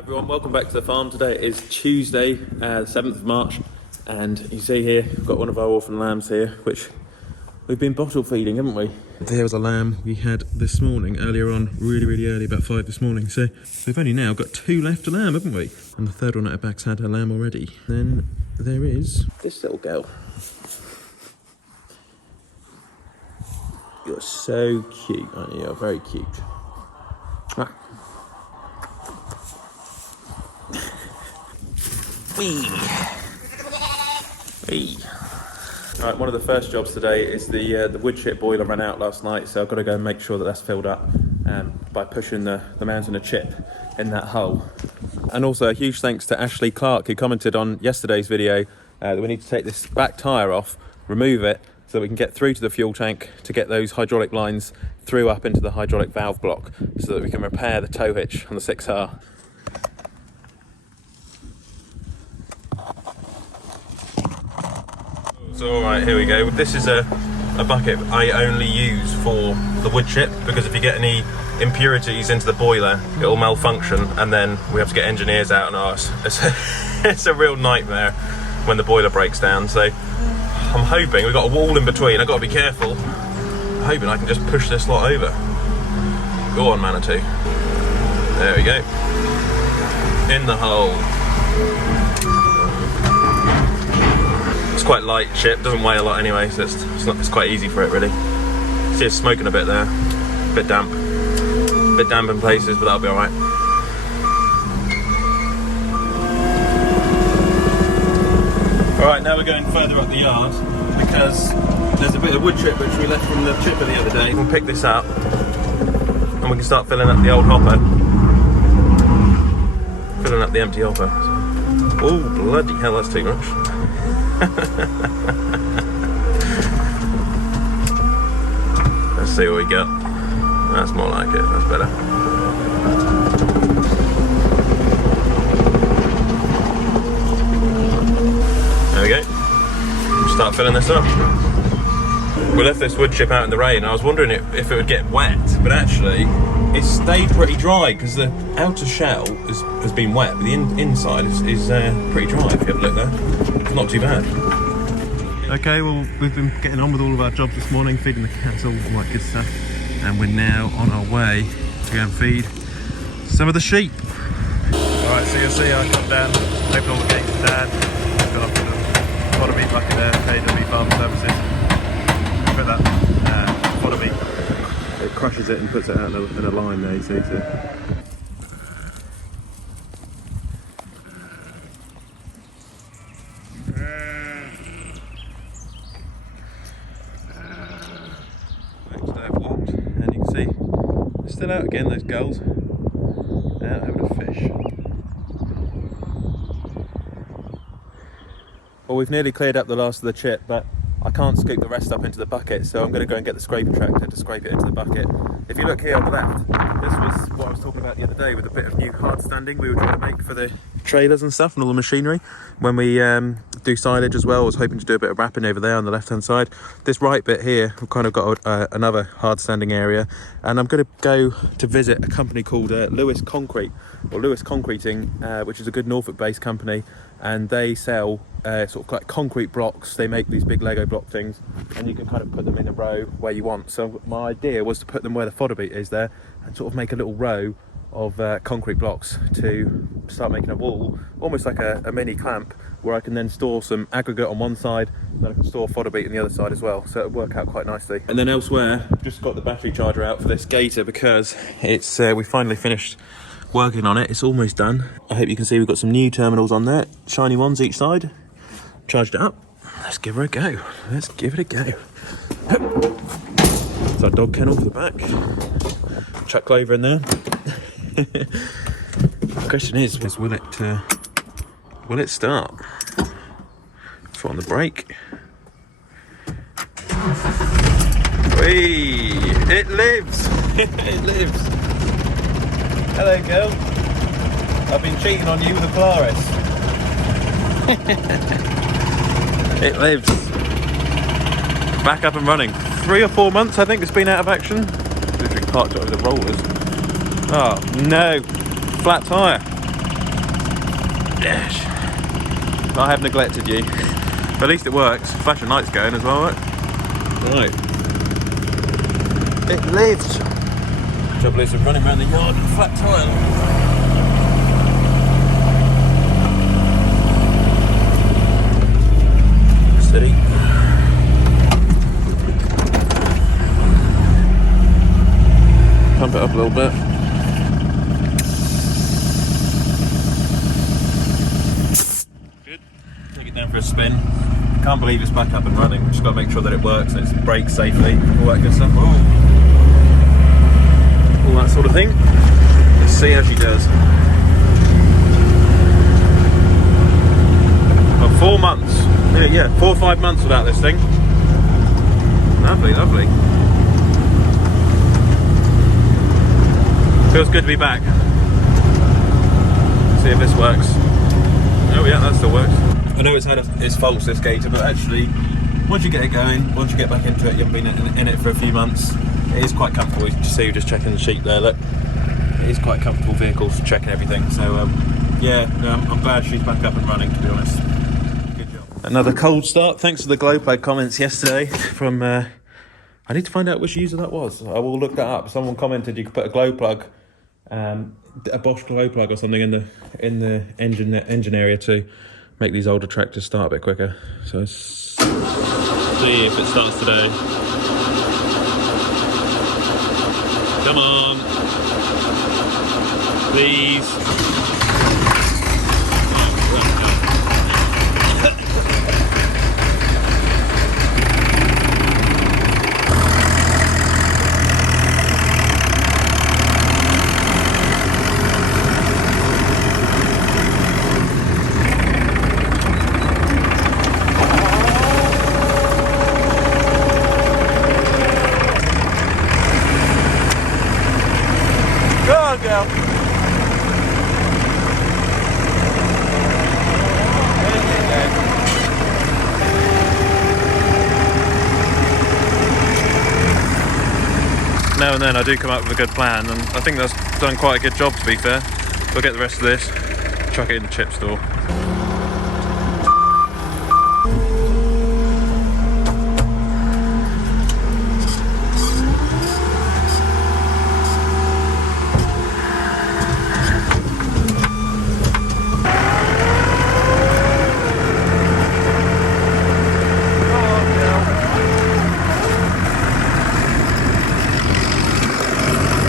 Everyone, welcome back to the farm. Today is Tuesday, the 7th of March, and you see here, we've got one of our orphan lambs here, which we've been bottle feeding, haven't we? There was a lamb we had this morning, earlier on, really early, about 5 this morning. So we've only now got 2 left to lamb, haven't we? And the third one at our back's had a lamb already. Then there is this little girl. You're so cute, aren't you? You're very cute. Ah. Right, one of the first jobs today is the wood chip boiler ran out last night, so I've got to go and make sure that that's filled up by pushing the mountain of chip in that hole. And also a huge thanks to Ashley Clark, who commented on yesterday's video that we need to take this back tyre off, remove it, so that we can get through to the fuel tank to get those hydraulic lines through up into the hydraulic valve block, so that we can repair the tow hitch on the 6R. So alright, here we go. This is a bucket I only use for the wood chip, because if you get any impurities into the boiler, it'll malfunction, and then we have to get engineers out on ours. It's a real nightmare when the boiler breaks down. So I'm hoping, we've got a wall in between, I've got to be careful. I'm hoping I can just push this lot over. Go on, Manitou. There we go. In the hole. It's quite light chip, doesn't weigh a lot anyway, so it's quite easy for it really. See it's smoking a bit there, a bit damp in places, but that'll be alright. Alright, now we're going further up the yard, because there's a bit of wood chip which we left from the chipper the other day. We'll pick this up, and we can start filling up the old hopper. Filling up the empty hopper. Oh bloody hell, that's too much. Let's see what we got. That's more like it, that's better. There we go. Start filling this up. We left this wood chip out in the rain. I was wondering if it would get wet, but actually it stayed pretty dry, because the outer shell has been wet, but the inside is pretty dry. If you have a look there, it's not too bad. Okay, well, we've been getting on with all of our jobs this morning, feeding the cattle, all that good stuff, and we're now on our way to go and feed some of the sheep. Alright, so you'll see I come down, open all the gates down, got up to the fodder meat bucket there, KW Farm Services. Put that fodder meat, it crushes it and puts it out in a line there, you see. So. Still out again, those gulls. Out having a fish. Well, we've nearly cleared up the last of the chip, but I can't scoop the rest up into the bucket, so I'm going to go and get the scraper tractor to scrape it into the bucket. If you look here on the left, this was what I was talking about the other day with a bit of new hard standing we were trying to make for the trailers and stuff and all the machinery. When we do silage as well, I was hoping to do a bit of wrapping over there on the left hand side. This right bit here, we've kind of got another hard standing area, and I'm going to go to visit a company called Lewis Concrete, or Lewis Concreting, which is a good Norfolk based company, and they sell sort of like concrete blocks. They make these big Lego block things, and you can kind of put them in a row where you want. So my idea was to put them where the fodder beat is there, and sort of make a little row of concrete blocks to start making a wall, almost like a mini clamp, where I can then store some aggregate on one side, and then I can store fodder beat on the other side as well, so it'll work out quite nicely. And then elsewhere, I've just got the battery charger out for this Gator, because it's we finally finished working on it. It's almost done. I hope you can see we've got some new terminals on there, shiny ones each side. Charged it up. Let's give her a go. Let's give it a go. It's our dog kennel for the back. Chuck Clover in there. The question is will it start? Foot on the brake. Whee! It lives! It lives! Hello, girl. I've been cheating on you with a Polaris. It lives. Back up and running. 3 or 4 months, I think, it's been out of action. Literally parked it over the rollers. Oh no, flat tyre. Yes. I have neglected you. But at least it works. Flashing light's going as well, right? Right. It lives. Trouble is, we're running around the yard with a flat tire. Steady. Pump it up a little bit. Good. Take it down for a spin. Can't believe it's back up and running. We've just got to make sure that it works and it brakes safely. All that good stuff. Ooh. All that sort of thing. Let's see how she does. Well, 4 months. Yeah, 4 or 5 months without this thing. Lovely, lovely. Feels good to be back. See if this works. Oh yeah, that still works. I know it's had its faults, this Gator, but actually, once you get it going, once you get back into it, you haven't been in it for a few months, it is quite comfortable. You can see you're just checking the sheet there, look. It is quite a comfortable vehicle for checking everything. So yeah, no, I'm glad she's back up and running, to be honest. Good job. Another cold start. Thanks for the glow plug comments yesterday from, I need to find out which user that was. I will look that up. Someone commented you could put a glow plug, a Bosch glow plug or something in the engine area to make these older tractors start a bit quicker. So let's see if it starts today. Come on. Please. Now and then I do come up with a good plan, and I think that's done quite a good job, to be fair. We'll get the rest of this, chuck it in the chip store.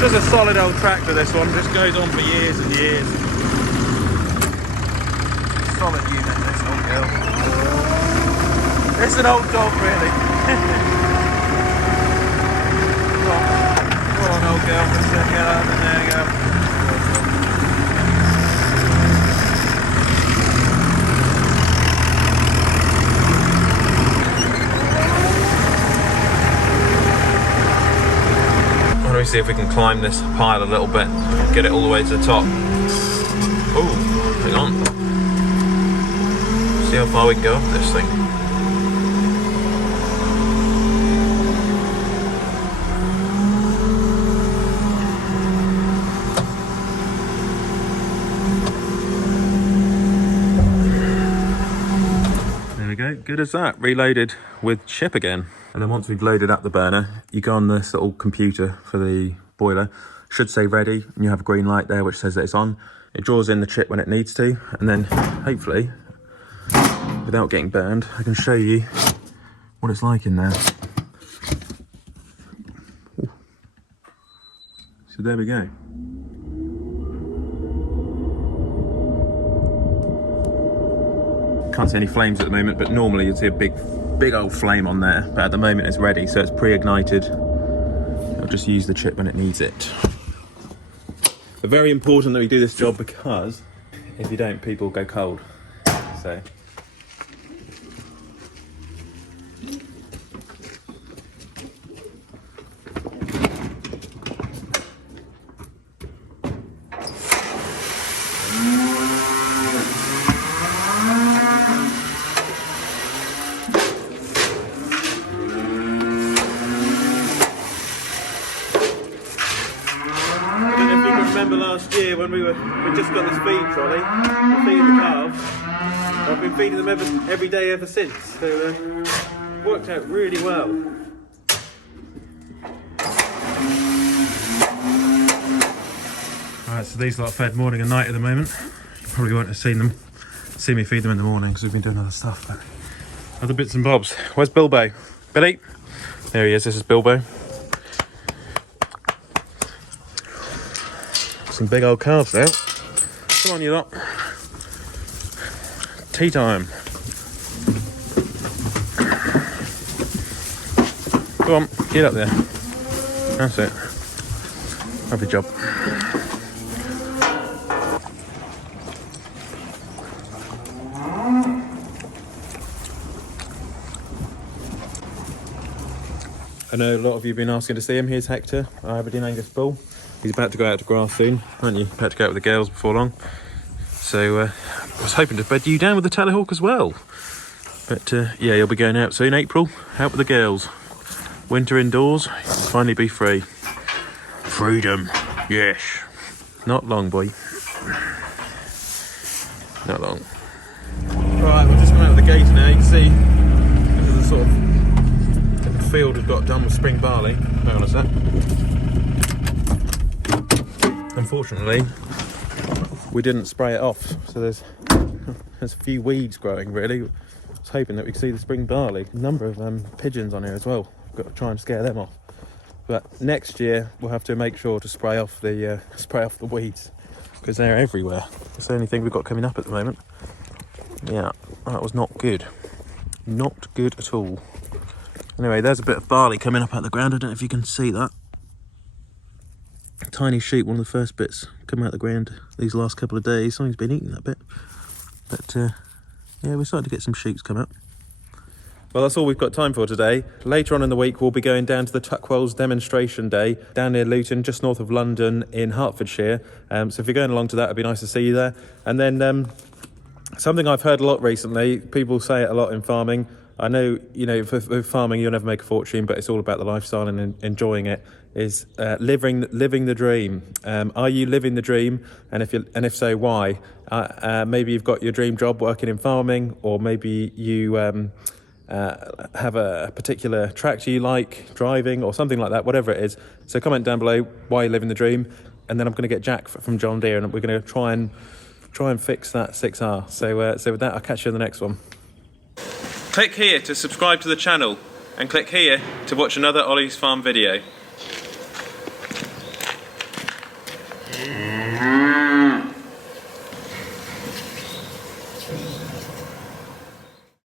Just a solid old tractor, this one, just goes on for years and years. Solid unit, this old girl. It's an old dog, really. Come on, old girl, let's get up, and there you go. Let me see if we can climb this pile a little bit, get it all the way to the top. Oh, hang on. See how far we can go up this thing. There we go, good as that. Reloaded with chip again. And then once we've loaded up the burner, you go on this little computer for the boiler. Should say ready, and you have a green light there which says that it's on. It draws in the chip when it needs to, and then hopefully, without getting burned, I can show you what it's like in there. Ooh. So there we go. Can't see any flames at the moment, but normally you'd see a big old flame on there, but at the moment it's ready, so it's pre-ignited. I'll just use the chip when it needs it. But very important that we do this job, because if you don't, people go cold. So last year here when we just got this feed trolley. We're feeding the calves. I've been feeding them every day ever since. So worked out really well. Alright, so these lot are fed morning and night at the moment. You probably won't have seen me feed them in the morning because we've been doing other stuff. But other bits and bobs. Where's Bilbo? Billy? There he is. This is Bilbo. Some big old calves now. Come on, you lot. Tea time. Go on, get up there. That's it. Lovely job. I know a lot of you have been asking to see him. Here's Hector, our Aberdeen Angus Bull. He's about to go out to grass soon, aren't you? About to go out with the girls before long. So I was hoping to bed you down with the Telehawk as well. But yeah, he'll be going out soon, April. Out with the girls. Winter indoors, finally be free. Freedom, yes. Not long, boy. Not long. Right, we're just coming out of the Gator now. You can see this is the sort of field we've got done with spring barley. Hang on a sec. Unfortunately, we didn't spray it off, so there's a few weeds growing really. I was hoping that we could see the spring barley. A number of pigeons on here as well. Got to try and scare them off. But next year we'll have to make sure to spray off the weeds because they're everywhere. It's the only thing we've got coming up at the moment. Yeah, that was not good. Not good at all. Anyway, there's a bit of barley coming up out of the ground. I don't know if you can see that. A tiny shoot, one of the first bits coming out of the ground these last couple of days. Something's been eating that bit. But yeah, we're starting to get some shoots come up. Well, that's all we've got time for today. Later on in the week, we'll be going down to the Tuckwells Demonstration Day down near Luton, just north of London in Hertfordshire. So if you're going along to that, it'd be nice to see you there. And then something I've heard a lot recently, people say it a lot in farming. I know, you know, for farming, you'll never make a fortune, but it's all about the lifestyle and enjoying it, is living the dream. Are you living the dream? And if so, why? Maybe you've got your dream job working in farming, or maybe you have a particular tractor you like driving or something like that, whatever it is. So comment down below why you're living the dream, and then I'm going to get Jack from John Deere and we're going to try and fix that 6R. So with that, I'll catch you in the next one. Click here to subscribe to the channel and click here to watch another Olly's Farm video.